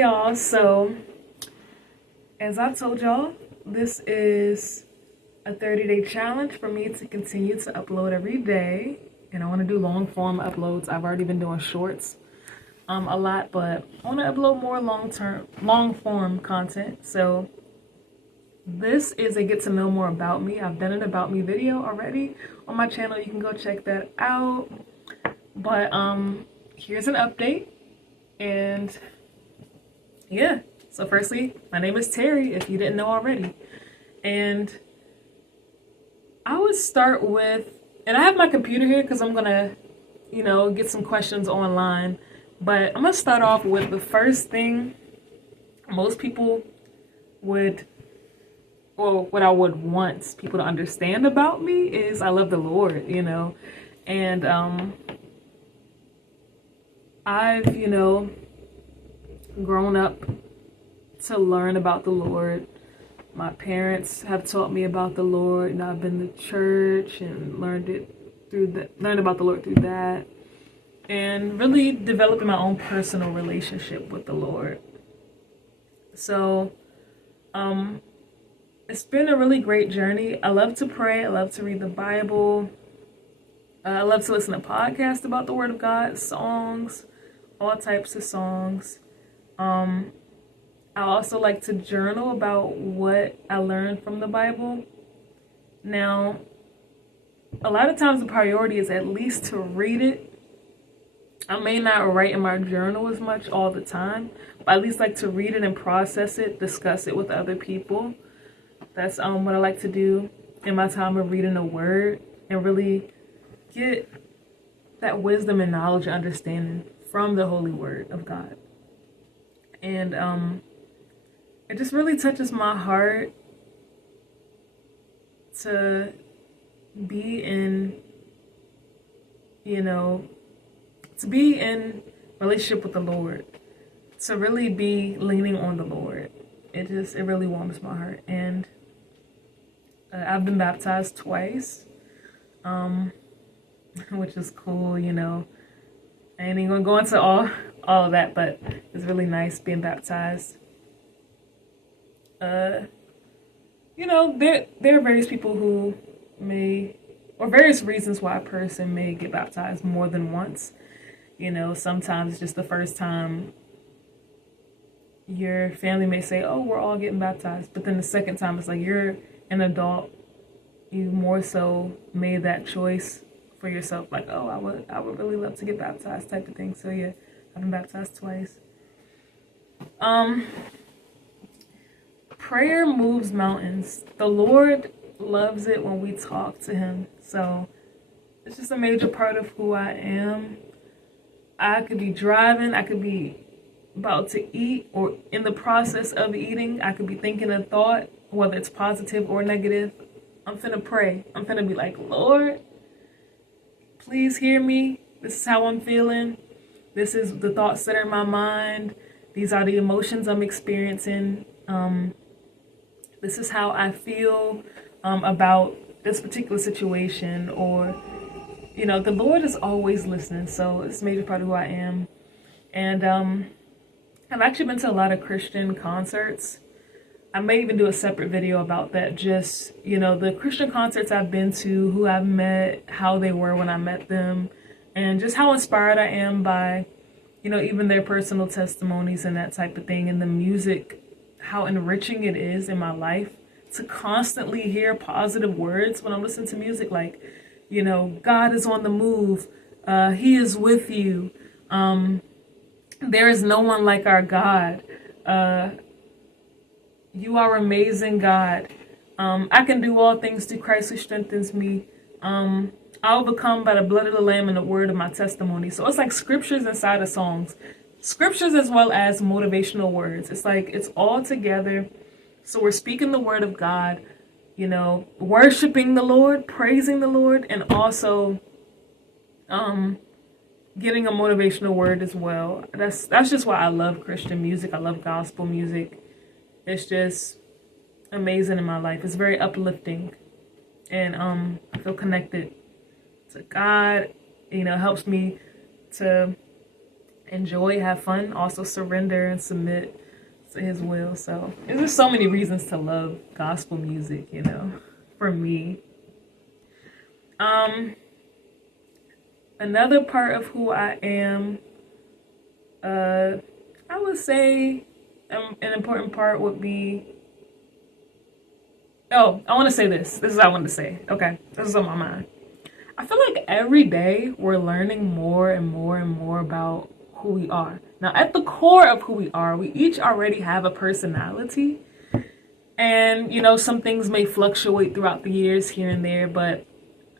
Hey y'all, so as I told y'all, this is a 30-day challenge for me to continue to upload every day. And I want to do long form uploads. I've already been doing shorts a lot, but I want to upload more long form content. So this is a get to know more about me. I've done an about me video already on my channel. You can go check that out. But here's an update. And yeah, so firstly, my name is Terry, if you didn't know already. And I would start with, and I have my computer here because I'm gonna, get some questions online. But I'm gonna start off with the first thing most people would, or what I would want people to understand about me is I love the Lord, And I've, grown up to learn about the Lord. My parents have taught me about the Lord, and I've been to church and learned about the Lord through that, and really developing my own personal relationship with the Lord. So, it's been a really great journey. I love to pray. I love to read the Bible. I love to listen to podcasts about the Word of God, songs, all types of songs. I also like to journal about what I learned from the Bible. Now, a lot of times the priority is at least to read it. I may not write in my journal as much all the time, but I at least like to read it and process it, discuss it with other people. That's what I like to do in my time of reading the Word and really get that wisdom and knowledge and understanding from the Holy Word of God. And it just really touches my heart to be in, to be in relationship with the Lord, to really be leaning on the Lord. It really warms my heart. And I've been baptized twice, which is cool, I ain't even gonna go into all of that, but it's really nice being baptized. There are various people who or various reasons why a person may get baptized more than once. Sometimes it's just the first time your family may say, oh, we're all getting baptized. But then the second time, it's like you're an adult. You more so made that choice for yourself. Like, oh, I would really love to get baptized type of thing. So yeah, I've been baptized twice. Prayer moves mountains. The Lord loves it when we talk to him. So it's just a major part of who I am. I could be driving, I could be about to eat, or in the process of eating, I could be thinking a thought, whether it's positive or negative. I'm finna pray. I'm finna be like, Lord, please hear me. This is how I'm feeling. This is the thoughts that are in my mind. These are the emotions I'm experiencing. This is how I feel about this particular situation, or, the Lord is always listening. So it's a major part of who I am. And I've actually been to a lot of Christian concerts. I may even do a separate video about that. Just, the Christian concerts I've been to, who I've met, how they were when I met them, and just how inspired I am by, even their personal testimonies and that type of thing, and the music, how enriching it is in my life to constantly hear positive words when I'm listening to music, like, God is on the move. He is with you. There is no one like our God. You are amazing, God. I can do all things through Christ who strengthens me. I overcome by the blood of the Lamb and the word of my testimony. So it's like scriptures inside of songs. Scriptures as well as motivational words. It's like it's all together. So we're speaking the word of God, worshiping the Lord, praising the Lord, and also getting a motivational word as well. That's just why I love Christian music. I love gospel music. It's just amazing in my life. It's very uplifting, and I feel connected to God. Helps me to enjoy, have fun, also surrender and submit to his will. So there's just so many reasons to love gospel music, you know, for me. Another part of who I am, I would say an important part would be, oh, I want to say this. This is what I wanted to say. Okay, this is on my mind. I feel like every day we're learning more and more and more about who we are. Now, at the core of who we are, we each already have a personality. And, you know, some things may fluctuate throughout the years here and there, but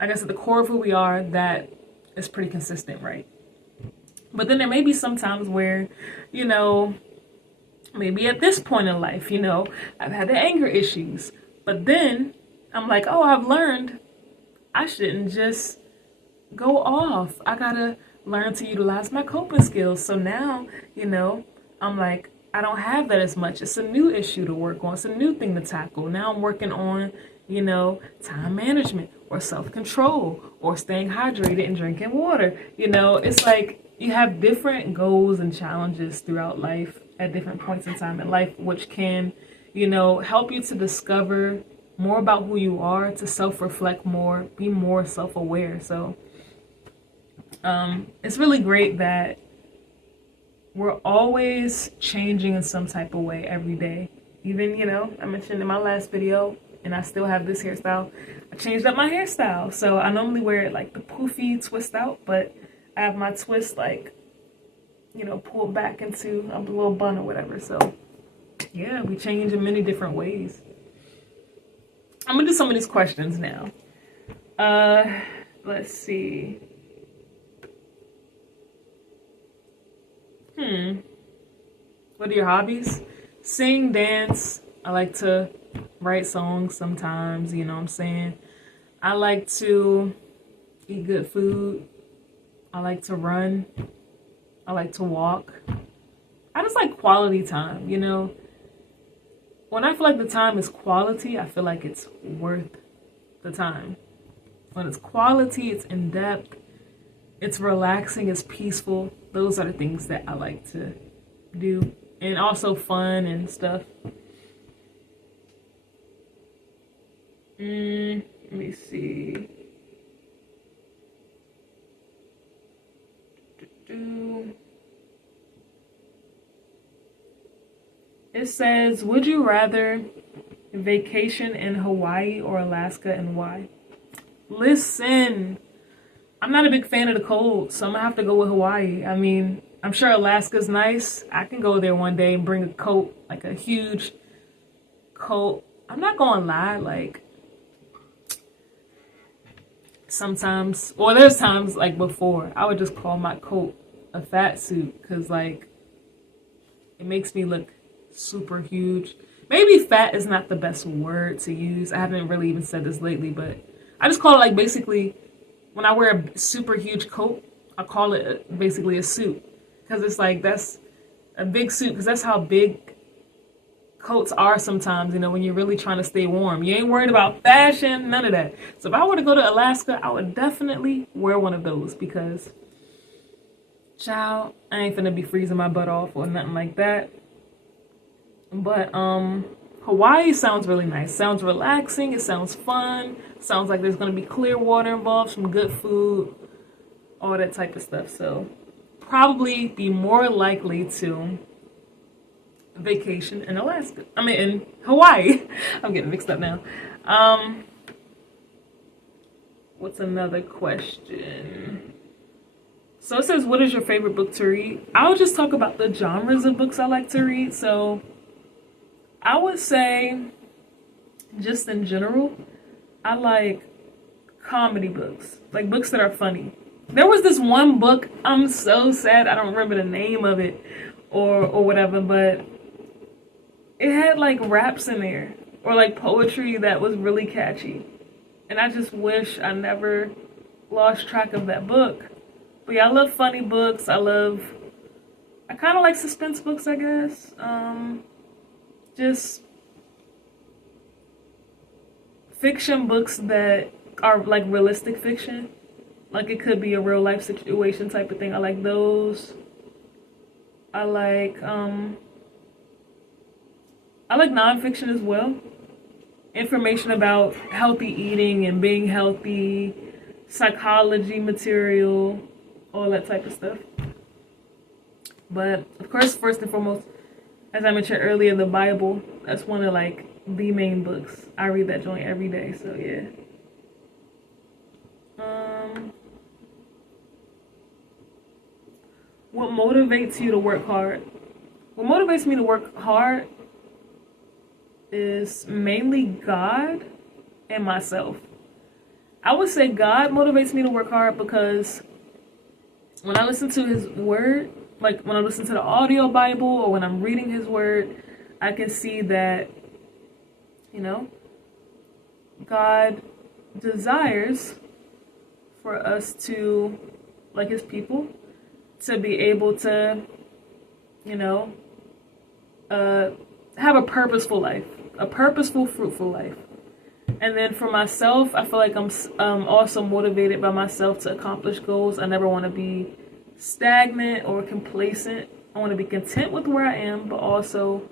I guess at the core of who we are, that is pretty consistent, right? But then there may be some times where, you know, maybe at this point in life, you know, I've had the anger issues. But then I'm like, oh, I've learned I shouldn't just go off. I gotta learn to utilize my coping skills. So now, you know, I'm like, I don't have that as much. It's a new issue to work on. It's a new thing to tackle. Now I'm working on, you know, time management or self-control or staying hydrated and drinking water. You know, it's like you have different goals and challenges throughout life at different points in time in life, which can, you know, help you to discover more about who you are, to self-reflect more, be more self-aware. So it's really great that we're always changing in some type of way every day. Even, you know, I mentioned in my last video, and I still have this hairstyle. I changed up my hairstyle. So I normally wear it like the poofy twist out, but I have my twist like, you know, pulled back into a little bun or whatever. So yeah, we change in many different ways. I'm gonna do some of these questions now. Let's see. What are your hobbies? Sing, dance. I like to write songs sometimes, you know what I'm saying? I like to eat good food. I like to run. I like to walk. I just like quality time, you know? When I feel like the time is quality, I feel like it's worth the time. When it's quality, it's in depth, it's relaxing, it's peaceful. Those are the things that I like to do. And also fun and stuff. Let me see. It says, would you rather vacation in Hawaii or Alaska, and why? Listen, I'm not a big fan of the cold, so I'm gonna have to go with Hawaii. I mean, I'm sure Alaska's nice. I can go there one day and bring a coat, like a huge coat. I'm not gonna lie, like, sometimes, or there's times like before, I would just call my coat a fat suit, because like, it makes me look super huge. Maybe fat is not the best word to use. I haven't really even said this lately, but I just call it like basically, when I wear a super huge coat, I call it basically a suit. Because it's like, that's a big suit, because that's how big coats are sometimes, you know, when you're really trying to stay warm. You ain't worried about fashion, none of that. So if I were to go to Alaska, I would definitely wear one of those, because, child, I ain't finna be freezing my butt off or nothing like that. But Hawaii sounds really nice. Sounds relaxing. It sounds fun. Sounds like there's gonna be clear water involved, some good food, all that type of stuff. So probably be more likely to vacation in Alaska. I mean, in Hawaii. I'm getting mixed up now. What's another question? So it says, what is your favorite book to read? I'll just talk about the genres of books I like to read. So I would say, just in general, I like comedy books, like books that are funny. There was this one book, I'm so sad I don't remember the name of it or whatever, but it had like raps in there or like poetry that was really catchy. And I just wish I never lost track of that book. But yeah, I love funny books. I kind of like suspense books, I guess. Just fiction books that are like realistic fiction. Like it could be a real life situation type of thing. I like those. I like nonfiction as well. Information about healthy eating and being healthy, psychology material, all that type of stuff. But of course, first and foremost, as I mentioned earlier, the Bible. That's one of like the main books. I read that joint every day. So yeah. What motivates you to work hard? What motivates me to work hard is mainly God and myself. I would say God motivates me to work hard because when I listen to his word, like when I listen to the audio Bible or when I'm reading his word, I can see that, you know, God desires for us to, like his people, to be able to, you know, have a purposeful life, a purposeful, fruitful life. And then for myself, I feel like I'm also motivated by myself to accomplish goals. I never want to be stagnant or complacent. I want to be content with where I am, but also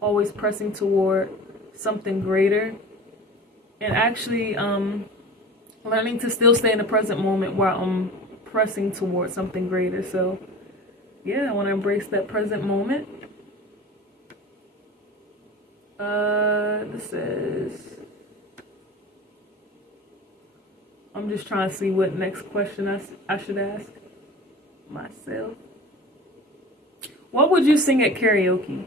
always pressing toward something greater. And actually learning to still stay in the present moment while I'm pressing towards something greater. So yeah, I want to embrace that present moment. This says, I'm just trying to see what next question I should ask myself. What would you sing at karaoke?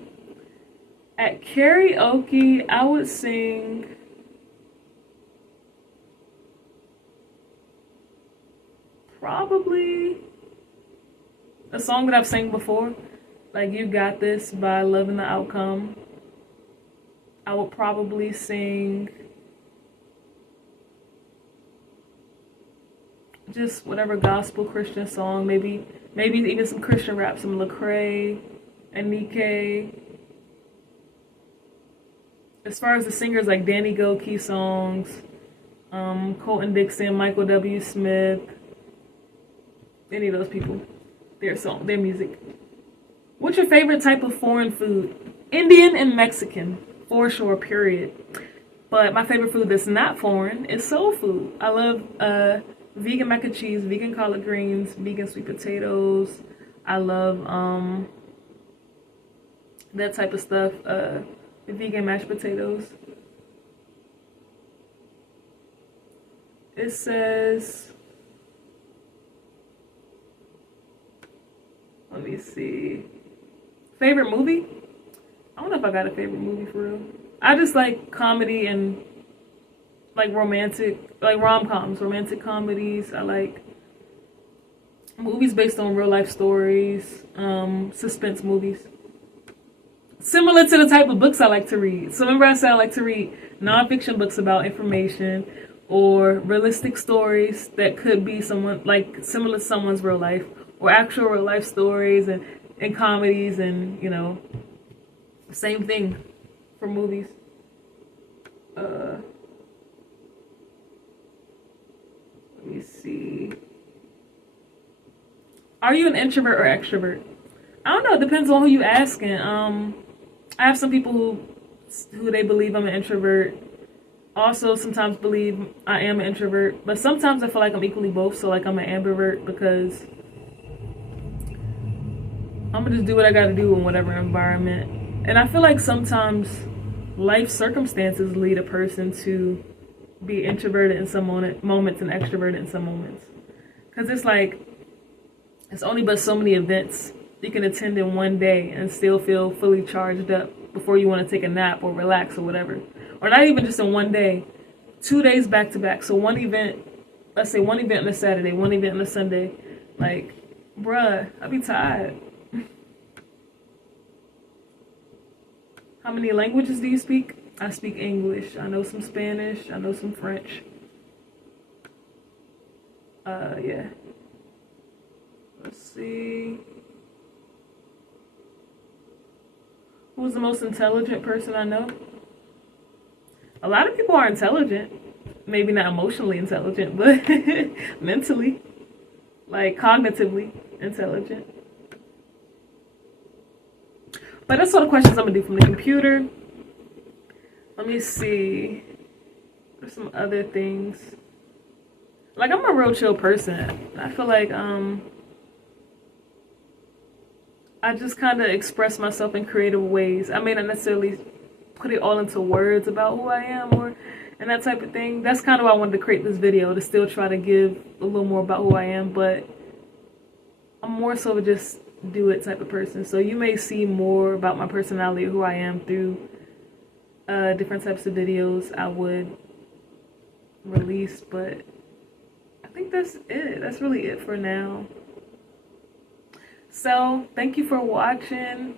At karaoke, I would sing probably a song that I've sang before, like You Got This by Loving the Outcome. I would probably sing just whatever gospel Christian song, maybe even some Christian rap, some Lecrae, Anike. As far as the singers, like Danny Goki songs, Colton Dixon, Michael W. Smith, any of those people, their music. What's your favorite type of foreign food? Indian and Mexican, for sure, period. But my favorite food that's not foreign is soul food. I love vegan mac and cheese, vegan collard greens, vegan sweet potatoes. I love that type of stuff. Vegan mashed potatoes. It says, let me see. Favorite movie? I don't know if I got a favorite movie for real. I just like comedy and like romantic, like rom-coms, romantic comedies. I like movies based on real life stories, suspense movies. Similar to the type of books I like to read. So remember I said I like to read nonfiction books about information or realistic stories that could be someone like similar to someone's real life, or actual real life stories and comedies, and you know, same thing for movies. Let me see. Are you an introvert or extrovert? I don't know. It depends on who you asking. I have some people who they believe I'm an introvert. Also, sometimes believe I am an introvert, but sometimes I feel like I'm equally both. So, like I'm an ambivert because I'm gonna just do what I gotta do in whatever environment. And I feel like sometimes life circumstances lead a person to be introverted in some moments and extroverted in some moments. Because it's like, it's only but so many events you can attend in one day and still feel fully charged up before you want to take a nap or relax or whatever. Or not even just in one day, 2 days back to back. So one event, let's say one event on a Saturday, one event on a Sunday. Like, bruh, I'll be tired. How many languages do you speak? I speak English. I know some Spanish. I know some French. Yeah. Let's see. Who's the most intelligent person I know? A lot of people are intelligent. Maybe not emotionally intelligent, but mentally. Like cognitively intelligent. But that's all the questions I'm gonna do from the computer. Let me see. There's some other things. Like, I'm a real chill person. I feel like I just kind of express myself in creative ways. I may not necessarily put it all into words about who I am or and that type of thing. That's kind of why I wanted to create this video, to still try to give a little more about who I am, but I'm more so just do it type of person. So you may see more about my personality or who I am through different types of videos I would release, but I think that's it. That's really it for now. So thank you for watching.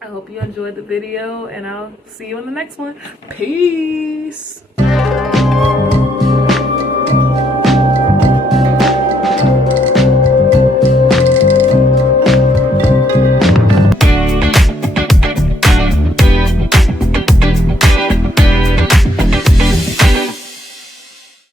I hope you enjoyed the video, and I'll see you in the next one. Peace.